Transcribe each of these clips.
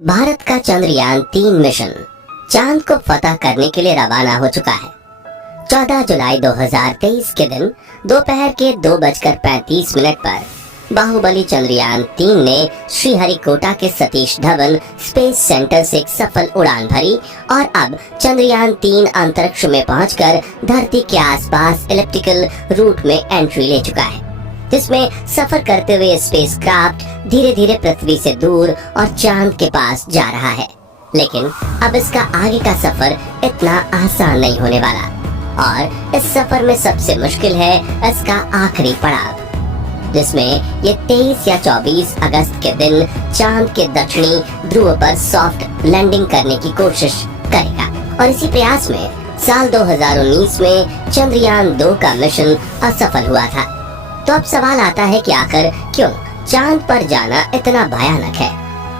भारत का चंद्रयान-3 मिशन चांद को फतह करने के लिए रवाना हो चुका है। 14 जुलाई 2023 के दिन दोपहर के 2:35 पर बाहुबली चंद्रयान-3 ने श्रीहरिकोटा के सतीश धवन स्पेस सेंटर से एक सफल उड़ान भरी और अब चंद्रयान-3 अंतरिक्ष में पहुंचकर धरती के आसपास इलिप्टिकल रूट में एंट्री ले चुका है, जिसमें सफर करते हुए स्पेसक्राफ्ट धीरे धीरे पृथ्वी से दूर और चांद के पास जा रहा है। लेकिन अब इसका आगे का सफर इतना आसान नहीं होने वाला और इस सफर में सबसे मुश्किल है इसका आखिरी पड़ाव, जिसमें ये 23 या 24 अगस्त के दिन चांद के दक्षिणी ध्रुव पर सॉफ्ट लैंडिंग करने की कोशिश करेगा। और इसी प्रयास में साल 2019 में चंद्रयान-2 का मिशन असफल हुआ था। तो अब सवाल आता है कि आखिर क्यों चांद पर जाना इतना भयानक है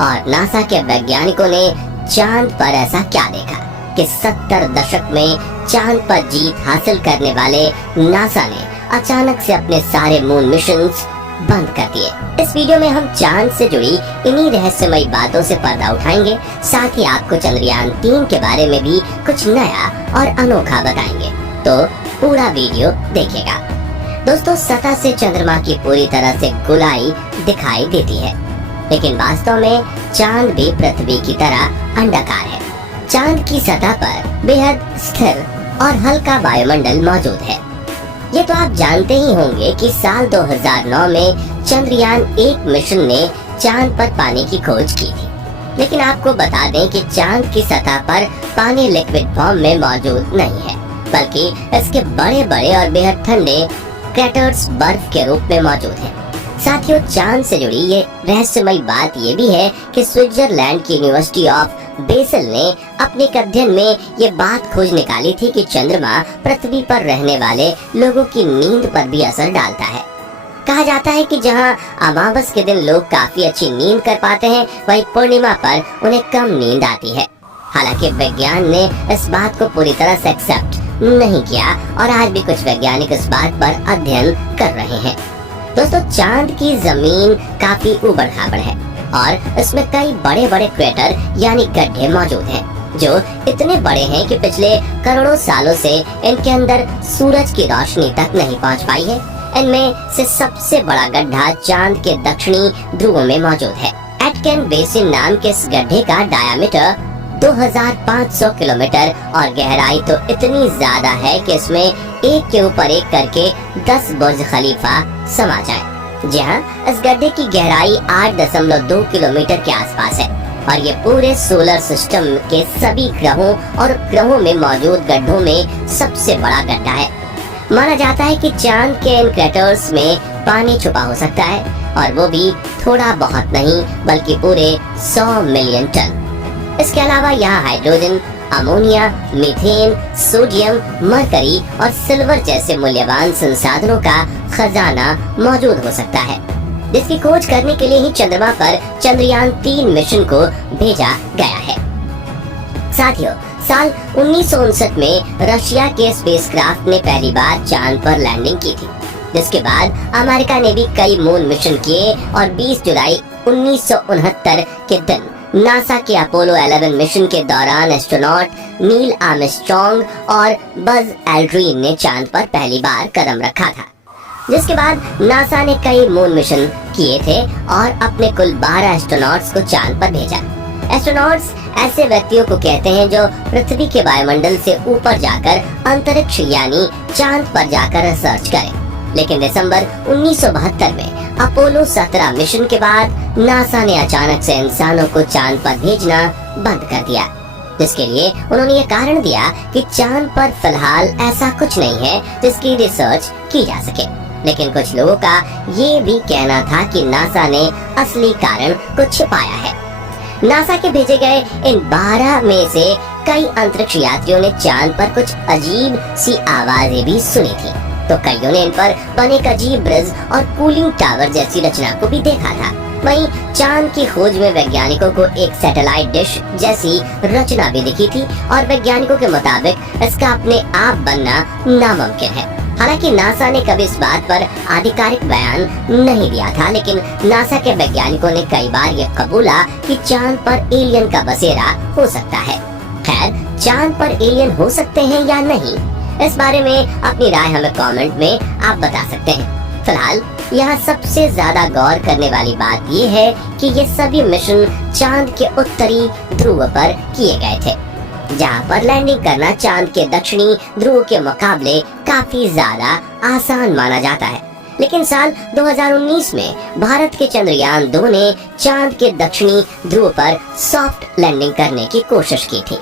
और नासा के वैज्ञानिकों ने चांद पर ऐसा क्या देखा कि 70 दशक में चांद पर जीत हासिल करने वाले नासा ने अचानक से अपने सारे मून मिशंस बंद कर दिए। इस वीडियो में हम चांद से जुड़ी इन्हीं रहस्यमयी बातों से पर्दा उठाएंगे, साथ ही आपको चंद्रयान-3 के बारे में भी कुछ नया और अनोखा बताएंगे। तो पूरा वीडियो देखिएगा। दोस्तों, सतह से चंद्रमा की पूरी तरह से गोलाई दिखाई देती है, लेकिन वास्तव में चांद भी पृथ्वी की तरह अंडाकार है। चांद की सतह पर बेहद स्थिर और हल्का वायुमंडल मौजूद है। ये तो आप जानते ही होंगे कि साल 2009 में चंद्रयान-1 मिशन ने चांद पर पानी की खोज की थी, लेकिन आपको बता दें कि चांद की सतह पर पानी लिक्विड फॉर्म में मौजूद नहीं है, बल्कि इसके बड़े बड़े और बेहद ठंडे क्रैटर्स बर्फ के रूप में मौजूद हैं। साथियों, चांद से जुड़ी ये रहस्यमयी बात ये भी है कि स्विट्जरलैंड की यूनिवर्सिटी ऑफ बेसल ने अपने एक अध्ययन में ये बात खोज निकाली थी कि चंद्रमा पृथ्वी पर रहने वाले लोगों की नींद पर भी असर डालता है। कहा जाता है कि जहां अमावस के दिन लोग काफी अच्छी नींद कर पाते हैं, वहीं पूर्णिमा पर उन्हें कम नींद आती है। हालांकि विज्ञान ने इस बात को पूरी तरह से एक्सेप्ट नहीं किया और आज भी कुछ वैज्ञानिक इस बात पर अध्ययन कर रहे हैं। दोस्तों, चांद की जमीन काफी ऊबड़-खाबड़ है और इसमें कई बड़े बड़े क्रेटर यानी गड्ढे मौजूद हैं, जो इतने बड़े हैं कि पिछले करोड़ों सालों से इनके अंदर सूरज की रोशनी तक नहीं पहुंच पाई है। इनमें से सबसे बड़ा गड्ढा चांद के दक्षिणी ध्रुव में मौजूद है। एटकेन बेसिन नाम के इस गड्ढे का डायामीटर 2500 किलोमीटर और गहराई तो इतनी ज्यादा है कि इसमें एक के ऊपर एक करके 10 बुर्ज खलीफा समा जाए। जी हाँ, इस गड्ढे की गहराई 8.2 किलोमीटर के आसपास है और ये पूरे सोलर सिस्टम के सभी ग्रहों और उपग्रहों में मौजूद गड्ढों में सबसे बड़ा गड्ढा है। माना जाता है कि चांद के इन क्रैटर्स में पानी छुपा हो सकता है, और वो भी थोड़ा बहुत नहीं बल्कि पूरे 100 मिलियन टन। इसके अलावा यहाँ hydrogen, ammonia, methane, sodium, mercury और सिल्वर जैसे मूल्यवान संसाधनों का खजाना मौजूद हो सकता है, जिसकी खोज करने के लिए ही चंद्रमा पर चंद्रयान-3 मिशन को भेजा गया है। साथियों, साल 1959 में रशिया के स्पेसक्राफ्ट ने पहली बार चांद पर लैंडिंग की थी, जिसके बाद अमेरिका ने भी कई मून मिशन किए और 20 जुलाई 1969 के दिन नासा के अपोलो 11 मिशन के दौरान एस्ट्रोनॉट नील आर्मस्ट्रॉन्ग और बज एल्ड्रिन ने चांद पर पहली बार कदम रखा था। जिसके बाद नासा ने कई मून मिशन किए थे और अपने कुल 12 एस्ट्रोनॉट्स को चांद पर भेजा। एस्ट्रोनॉट्स ऐसे व्यक्तियों को कहते हैं जो पृथ्वी के वायुमंडल से ऊपर जाकर अंतरिक्ष यानी चांद पर जाकर रिसर्च करें। लेकिन दिसंबर 1972 में अपोलो 17 मिशन के बाद नासा ने अचानक से इंसानों को चांद पर भेजना बंद कर दिया, जिसके लिए उन्होंने ये कारण दिया कि चांद पर फिलहाल ऐसा कुछ नहीं है जिसकी रिसर्च की जा सके। लेकिन कुछ लोगों का ये भी कहना था कि नासा ने असली कारण को छिपाया है। नासा के भेजे गए इन 12 में से कई अंतरिक्ष यात्रियों ने चांद पर कुछ अजीब सी आवाजें भी सुनी थी, तो कईयों ने इन पर बने एक अजीब ब्रिज और कूलिंग टावर जैसी रचना को भी देखा था। वहीं चांद की खोज में वैज्ञानिकों को एक सैटेलाइट डिश जैसी रचना भी दिखी थी और वैज्ञानिकों के मुताबिक इसका अपने आप बनना नामुमकिन है। हालांकि नासा ने कभी इस बात पर आधिकारिक बयान नहीं दिया था, लेकिन नासा के वैज्ञानिकों ने कई बार ये कबूला कि चांद पर एलियन का बसेरा हो सकता है। खैर, चांद पर एलियन हो सकते हैं या नहीं, इस बारे में अपनी राय हमें कमेंट में आप बता सकते हैं। फिलहाल यहाँ सबसे ज्यादा गौर करने वाली बात ये है कि ये सभी मिशन चांद के उत्तरी ध्रुव पर किए गए थे, जहाँ पर लैंडिंग करना चांद के दक्षिणी ध्रुव के मुकाबले काफी ज्यादा आसान माना जाता है। लेकिन साल 2019 में भारत के चंद्रयान 2 ने चांद के दक्षिणी ध्रुव पर सॉफ्ट लैंडिंग करने की कोशिश की थी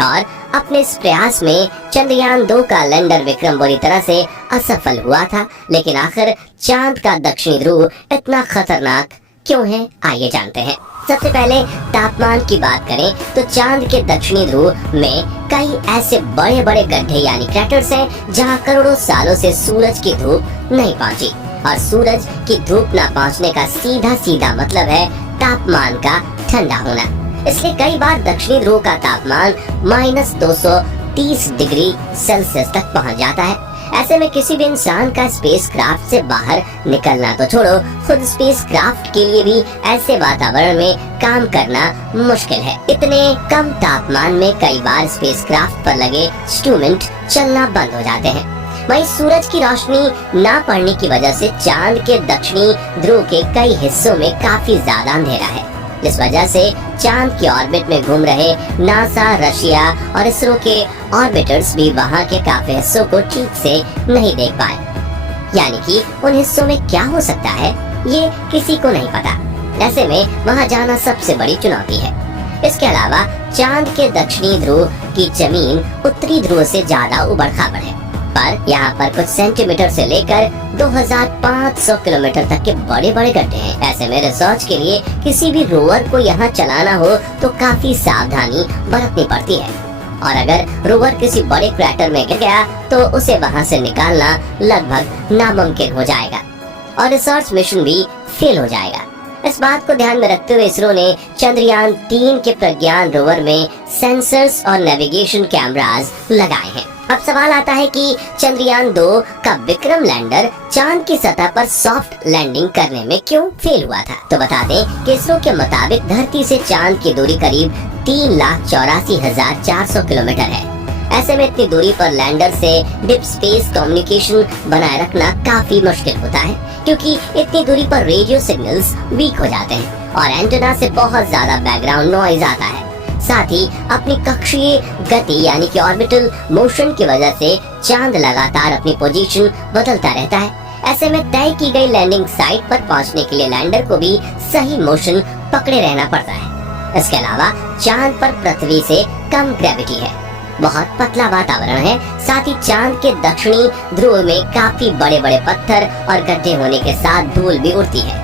और अपने इस प्रयास में चंद्रयान 2 का लैंडर विक्रम बुरी तरह से असफल हुआ था। लेकिन आखिर चांद का दक्षिणी ध्रुव इतना खतरनाक क्यों है, आइए जानते हैं। सबसे पहले तापमान की बात करें तो चांद के दक्षिणी ध्रुव में कई ऐसे बड़े बड़े गड्ढे यानी क्रैटर्स हैं जहां करोड़ों सालों से सूरज की धूप नहीं पहुंची, और सूरज की धूप न पहुंचने का सीधा सीधा मतलब है तापमान का ठंडा होना। इसलिए कई बार दक्षिणी ध्रुव का तापमान -230 डिग्री सेल्सियस तक पहुंच जाता है। ऐसे में किसी भी इंसान का स्पेसक्राफ्ट से बाहर निकलना तो छोड़ो, खुद स्पेसक्राफ्ट के लिए भी ऐसे वातावरण में काम करना मुश्किल है। इतने कम तापमान में कई बार स्पेसक्राफ्ट पर लगे इंस्ट्रूमेंट चलना बंद हो जाते हैं। वहीं सूरज की रोशनी ना पड़ने की वजह से चांद के दक्षिणी ध्रुव के कई हिस्सों में काफी ज्यादा अंधेरा है, जिस वजह से चांद के ऑर्बिट में घूम रहे नासा, रशिया और इसरो के ऑर्बिटर्स भी वहां के काफी हिस्सों को ठीक से नहीं देख पाए। यानी कि उन हिस्सों में क्या हो सकता है ये किसी को नहीं पता। ऐसे में वहां जाना सबसे बड़ी चुनौती है। इसके अलावा चांद के दक्षिणी ध्रुव की जमीन उत्तरी ध्रुव से ज्यादा उबड़ खाबड़ है, पर यहाँ पर कुछ सेंटीमीटर से लेकर 2500 किलोमीटर तक के बड़े बड़े गड्ढे हैं। ऐसे में रिसर्च के लिए किसी भी रोवर को यहाँ चलाना हो तो काफी सावधानी बरतनी पड़ती है, और अगर रोवर किसी बड़े क्रैटर में गिर गया तो उसे वहाँ से निकालना लगभग नामुमकिन हो जाएगा और रिसर्च मिशन भी फेल हो जाएगा। इस बात को ध्यान में रखते हुए इसरो ने चंद्रयान 3 के प्रज्ञान रोवर में सेंसर्स और नेविगेशन कैमरास लगाए हैं। अब सवाल आता है कि चंद्रयान 2 का विक्रम लैंडर चांद की सतह पर सॉफ्ट लैंडिंग करने में क्यों फेल हुआ था। तो बता दें कि इसरो के मुताबिक धरती से चांद की दूरी करीब 3,84,400 किलोमीटर है। ऐसे में इतनी दूरी पर लैंडर से डीप स्पेस कम्युनिकेशन बनाए रखना काफी मुश्किल होता है, क्योंकि इतनी दूरी पर रेडियो सिग्नल्स वीक हो जाते हैं और एंटेना से बहुत ज्यादा बैकग्राउंड नॉइज आता है। साथ ही अपनी कक्षीय गति यानी कि ऑर्बिटल मोशन की वजह से चांद लगातार अपनी पोजीशन बदलता रहता है। ऐसे में तय की गई लैंडिंग साइट पर पहुंचने के लिए लैंडर को भी सही मोशन पकड़े रहना पड़ता है। इसके अलावा चांद पर पृथ्वी से कम ग्रेविटी है, बहुत पतला वातावरण है। साथ ही चांद के दक्षिणी ध्रुव में काफी बड़े बड़े पत्थर और गड्ढे होने के साथ धूल भी उड़ती है,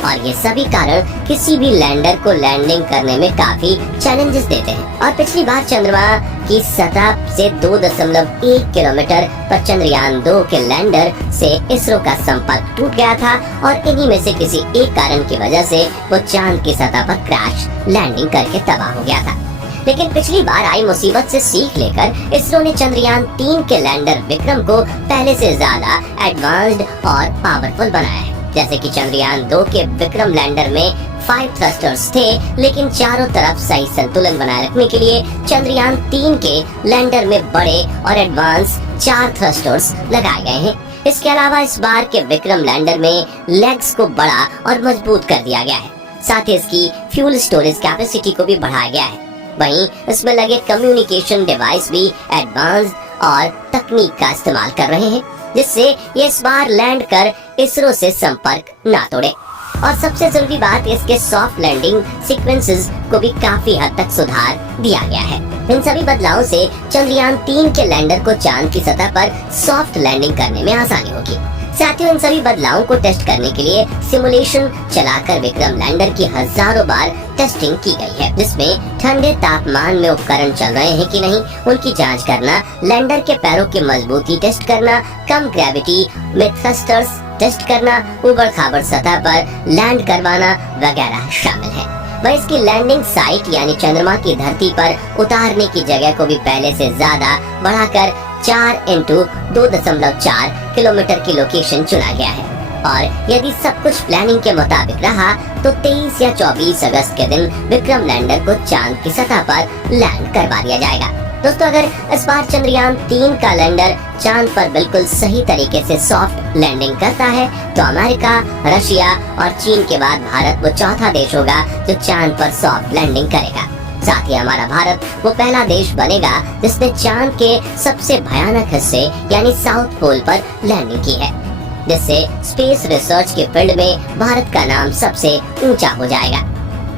और ये सभी कारण किसी भी लैंडर को लैंडिंग करने में काफी चैलेंजेस देते हैं। और पिछली बार चंद्रमा की सतह से 2.1 किलोमीटर पर चंद्रयान 2 के लैंडर से इसरो का संपर्क टूट गया था, और इन्हीं में से किसी एक कारण की वजह से वो चांद की सतह पर क्रैश लैंडिंग करके तबाह हो गया था। लेकिन पिछली बार आई मुसीबत से सीख लेकर इसरो ने चंद्रयान 3 के लैंडर विक्रम को पहले से ज्यादा एडवांस्ड और पावरफुल बनाया है। जैसे कि चंद्रयान 2 के विक्रम लैंडर में 5 थ्रस्टर्स थे, लेकिन चारों तरफ सही संतुलन बनाए रखने के लिए चंद्रयान 3 के लैंडर में बड़े और एडवांस 4 थ्रस्टर्स लगाए गए हैं। इसके अलावा इस बार के विक्रम लैंडर में लेग्स को बड़ा और मजबूत कर दिया गया है। साथ ही इसकी फ्यूल स्टोरेज कैपेसिटी को भी बढ़ाया गया है। वहीं इसमें लगे कम्युनिकेशन डिवाइस भी एडवांस और तकनीक का इस्तेमाल कर रहे हैं, जिससे ये इस बार लैंड कर इसरो से संपर्क ना तोड़े। और सबसे जरूरी बात, इसके सॉफ्ट लैंडिंग सीक्वेंसेस को भी काफी हद तक सुधार दिया गया है। इन सभी बदलावों से चंद्रयान 3 के लैंडर को चांद की सतह पर सॉफ्ट लैंडिंग करने में आसानी होगी। साथ ही इन सभी बदलावों को टेस्ट करने के लिए सिमुलेशन चलाकर विक्रम लैंडर की हजारों बार टेस्टिंग की गई है, जिसमें ठंडे तापमान में उपकरण चल रहे हैं कि नहीं उनकी जांच करना, लैंडर के पैरों की मजबूती टेस्ट करना, कम ग्रेविटी में थ्रस्टर्स टेस्ट करना, ऊबड़ खाबड़ सतह पर लैंड करवाना वगैरह शामिल है। वह इसकी लैंडिंग साइट यानी चंद्रमा की धरती पर उतारने की जगह को भी पहले से ज्यादा बढ़ाकर 4x2.4 किलोमीटर की लोकेशन चुना गया है। और यदि सब कुछ प्लानिंग के मुताबिक रहा तो 23 या 24 अगस्त के दिन विक्रम लैंडर को चांद की सतह पर लैंड करवा दिया जाएगा। दोस्तों, अगर इस बार चंद्रयान 3 का लैंडर चांद पर बिल्कुल सही तरीके से सॉफ्ट लैंडिंग करता है तो अमेरिका, रशिया और चीन के बाद भारत वो चौथा देश होगा जो चांद पर सॉफ्ट लैंडिंग करेगा। साथ ही हमारा भारत वो पहला देश बनेगा जिसने चांद के सबसे भयानक हिस्से यानी साउथ पोल पर लैंडिंग की है, जिससे स्पेस रिसर्च के फील्ड में भारत का नाम सबसे ऊंचा हो जाएगा।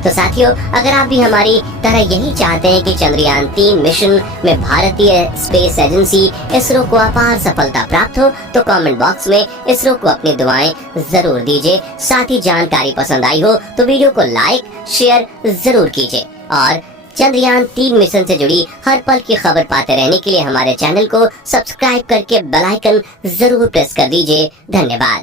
तो साथियों, अगर आप भी हमारी तरह यही चाहते हैं कि चंद्रयान 3 मिशन में भारतीय स्पेस एजेंसी इसरो को अपार सफलता प्राप्त हो तो कमेंट बॉक्स में इसरो को अपनी दुआएं जरूर दीजिए। साथ ही जानकारी पसंद आई हो तो वीडियो को लाइक शेयर जरूर कीजिए और चंद्रयान 3 मिशन से जुड़ी हर पल की खबर पाते रहने के लिए हमारे चैनल को सब्सक्राइब करके बेल आइकन जरूर प्रेस कर दीजिए। धन्यवाद।